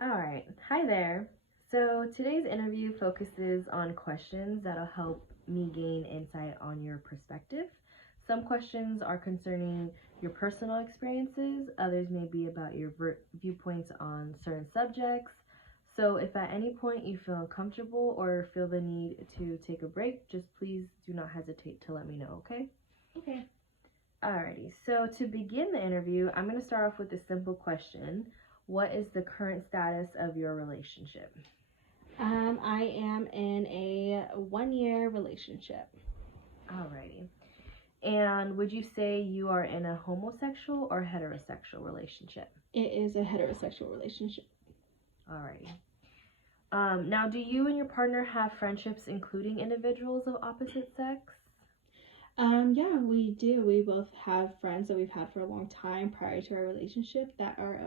All right. Hi there. So today's interview focuses on questions that'll help me gain insight on your perspective. Some questions are concerning your personal experiences, others may be about your viewpoints on certain subjects. So if at any point you feel uncomfortable or feel the need to take a break, just please do not hesitate to let me know, okay? Okay. Alrighty, so to begin the interview, I'm going to start off with a simple question. What is the current status of your relationship? I am in a 1-year relationship. Alrighty. And would you say you are in a homosexual or heterosexual relationship? It is a heterosexual relationship. Alrighty. Now, do you and your partner have friendships including individuals of opposite sex? Yeah, we do. We both have friends that we've had for a long time prior to our relationship that are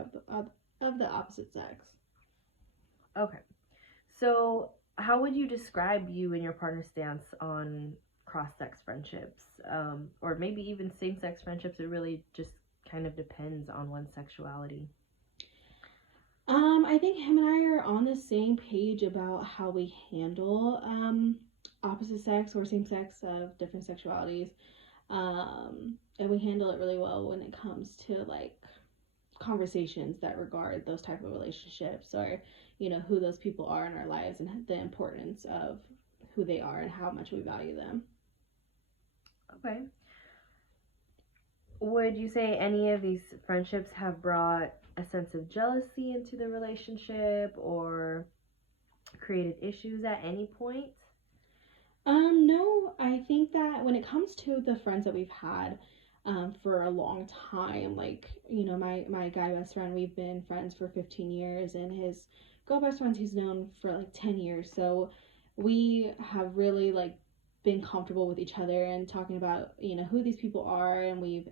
of the opposite sex. Okay. So, how would you describe you and your partner's stance on cross-sex friendships, or maybe even same-sex friendships? It really just kind of depends on one's sexuality. I think him and I are on the same page about how we handle opposite sex or same sex of different sexualities. And we handle it really well when it comes to like conversations that regard those type of relationships, or who those people are in our lives and the importance of who they are and how much we value them. Okay. Would you say any of these friendships have brought a sense of jealousy into the relationship or created issues at any point? No, I think that when it comes to the friends that we've had for a long time, like, my guy best friend, we've been friends for 15 years, and his girl best friends he's known for like 10 years. So we have really like been comfortable with each other and talking about, who these people are, and we've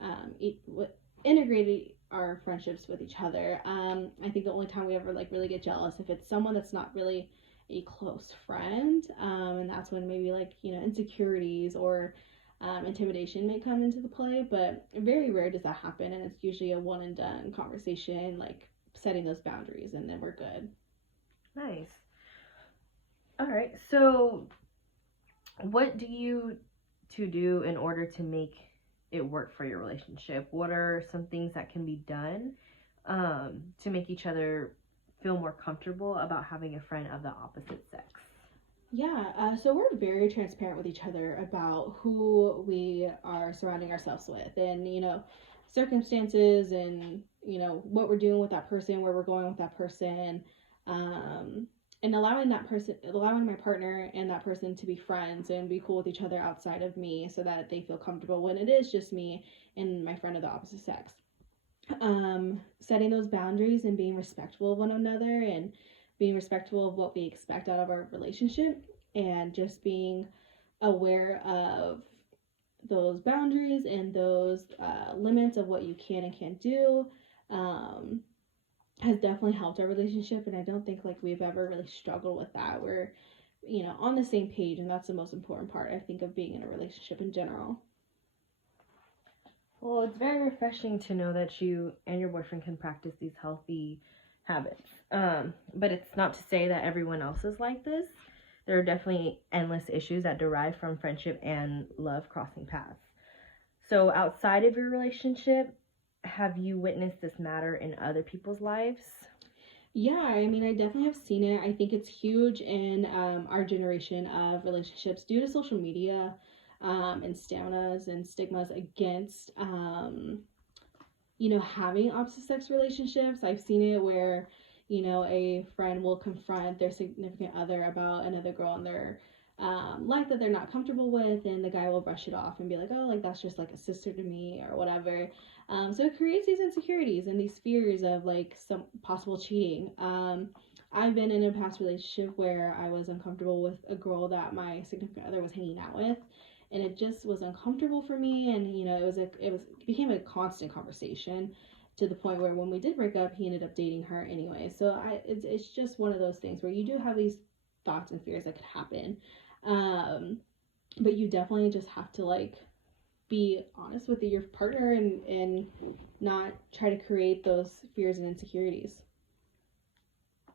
um, integrated our friendships with each other. I think the only time we ever like really get jealous if it's someone that's not really a close friend, and that's when maybe like insecurities or intimidation may come into the play, but very rare does that happen, and it's usually a one and done conversation, like setting those boundaries, and then we're good. Nice. All right. So, what do you two do in order to make it work for your relationship? What are some things that can be done to make each other feel more comfortable about having a friend of the opposite sex? Yeah, so we're very transparent with each other about who we are surrounding ourselves with, and circumstances, and what we're doing with that person, where we're going with that person, um, and allowing my partner and that person to be friends and be cool with each other outside of me, so that they feel comfortable when it is just me and my friend of the opposite sex. Setting those boundaries and being respectful of one another, and being respectful of what we expect out of our relationship, and just being aware of those boundaries and those limits of what you can and can't do, um, has definitely helped our relationship. And I don't think like we've ever really struggled with that. We're on the same page, and that's the most important part, I think, of being in a relationship in general. Well, it's very refreshing to know that you and your boyfriend can practice these healthy habits. But it's not to say that everyone else is like this. There are definitely endless issues that derive from friendship and love crossing paths. So, outside of your relationship, have you witnessed this matter in other people's lives? Yeah, I mean, I definitely have seen it. I think it's huge in our generation of relationships due to social media, and stigmas against, having opposite sex relationships. I've seen it where, a friend will confront their significant other about another girl in their life that they're not comfortable with, and the guy will brush it off and be like, oh, like that's just like a sister to me or whatever. So it creates these insecurities and these fears of like some possible cheating. I've been in a past relationship where I was uncomfortable with a girl that my significant other was hanging out with, and it just was uncomfortable for me. And it became a constant conversation, to the point where when we did break up, he ended up dating her anyway. So it's just one of those things where you do have these thoughts and fears that could happen, but you definitely just have to like be honest with your partner, and not try to create those fears and insecurities.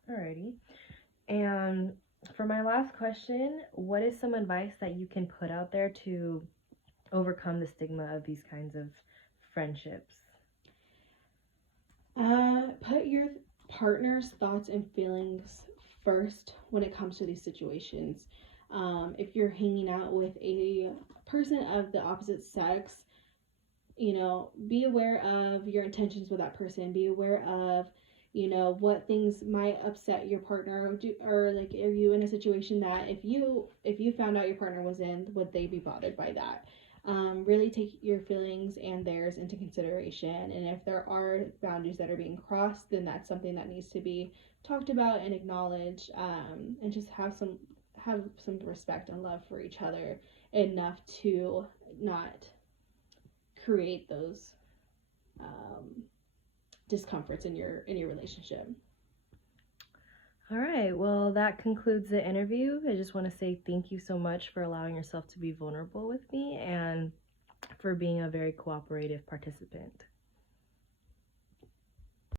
Alrighty. And for my last question, what is some advice that you can put out there to overcome the stigma of these kinds of friendships? Put your partner's thoughts and feelings first when it comes to these situations. If you're hanging out with a person of the opposite sex, be aware of your intentions with that person. Be aware of, what things might upset your partner. Or like, are you in a situation that if you found out your partner was in, would they be bothered by that? Really take your feelings and theirs into consideration. And if there are boundaries that are being crossed, then that's something that needs to be talked about and acknowledged. And just have some respect and love for each other enough to not create those discomforts in your relationship. All right, well, that concludes the interview. I just want to say thank you so much for allowing yourself to be vulnerable with me and for being a very cooperative participant.